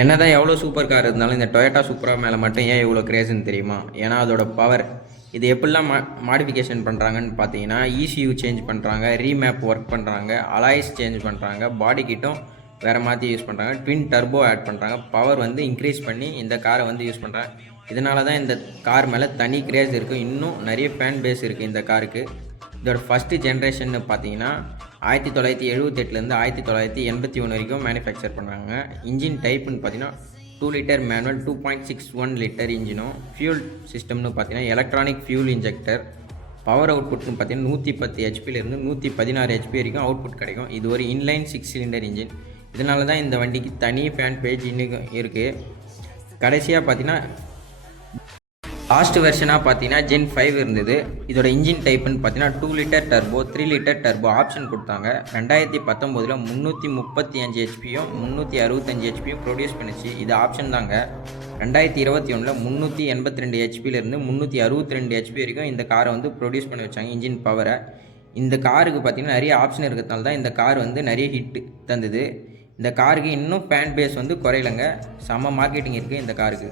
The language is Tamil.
என்னதான் எவ்வளோ சூப்பர் கார் இருந்தாலும் இந்த டொயோட்டா சூப்பரா மேலே மட்டும் ஏன் இவ்வளோ கிரேஸ்ன்னு தெரியுமா? ஏன்னா அதோட பவர். இது எப்படிலாம் மாடிஃபிகேஷன் பண்ணுறாங்கன்னு பார்த்தீங்கன்னா, இசியூ சேஞ்ச் பண்ணுறாங்க, ரீமேப் ஒர்க் பண்ணுறாங்க, அலாய்ஸ் சேஞ்ச் பண்ணுறாங்க, பாடி கிட்டும் வேறு மாற்றி யூஸ் பண்ணுறாங்க, ட்வின் டர்போ ஆட் பண்ணுறாங்க, பவர் வந்து இன்க்ரீஸ் பண்ணி இந்த காரை வந்து யூஸ் பண்ணுறாங்க. இதனால தான் இந்த கார் மேலே தனி கிரேஸ் இருக்குது. இன்னும் நிறைய ஃபேன் பேஸ் இருக்குது இந்த காருக்கு. இதோட ஃபஸ்ட்டு ஜென்ரேஷன் பார்த்தீங்கன்னா 1978லேருந்து 1981 வரைக்கும் மேனுஃபேக்சர் பண்ணுறாங்க. இன்ஜின் டைப்புன்னு பார்த்தீங்கன்னா 2 லிட்டர் மேனுவல், 2.61 லிட்டர் இன்ஜினும். ஃபியூல் சிஸ்டம்னு பார்த்தீங்கன்னா எலக்ட்ரானிக் ஃபியூல் இன்ஜெக்டர். பவர் அவுட்புட்னு பார்த்தீங்கன்னா 110 ஹெச்பிலேருந்து 116 ஹெச்பி வரைக்கும் அவுட்புட் கிடைக்கும். இது ஒரு இன்லைன் 6 சிலிண்டர் இன்ஜின். இதனால தான் இந்த வண்டிக்கு தனி ஃபேன் பேஜ் இன்னும் இருக்குது. கடைசியாக பார்த்தீங்கன்னா லாஸ்ட் வெர்ஷனாக பார்த்தீங்கன்னா Gen 5 இருந்தது. இதோட இன்ஜின் டைப்புன்னு பார்த்தீங்கன்னா 2 litre turbo, 3 litre turbo option கொடுத்தாங்க. 2019 335 ஹெச்பியும் 365 ஹெச்பியும் ப்ரொடியூஸ் பண்ணிச்சு. இது ஆப்ஷன் தாங்க. 2021 382 ஹெச்பிலேருந்து 362 ஹெச்பி வரைக்கும் இந்த காரை வந்து ப்ரொடியூஸ் பண்ணி வச்சாங்க இன்ஜின் பவரை. இந்த காருக்கு பார்த்தீங்கன்னா நிறைய ஆப்ஷன் இருக்கிறதுனால தான் இந்த கார் வந்து நிறைய ஹிட் தந்தது. இந்த காருக்கு இன்னும் ஃபேன் பேஸ் வந்து குறையலைங்க. செம்ம மார்க்கெட்டிங் இருக்குது இந்த காருக்கு.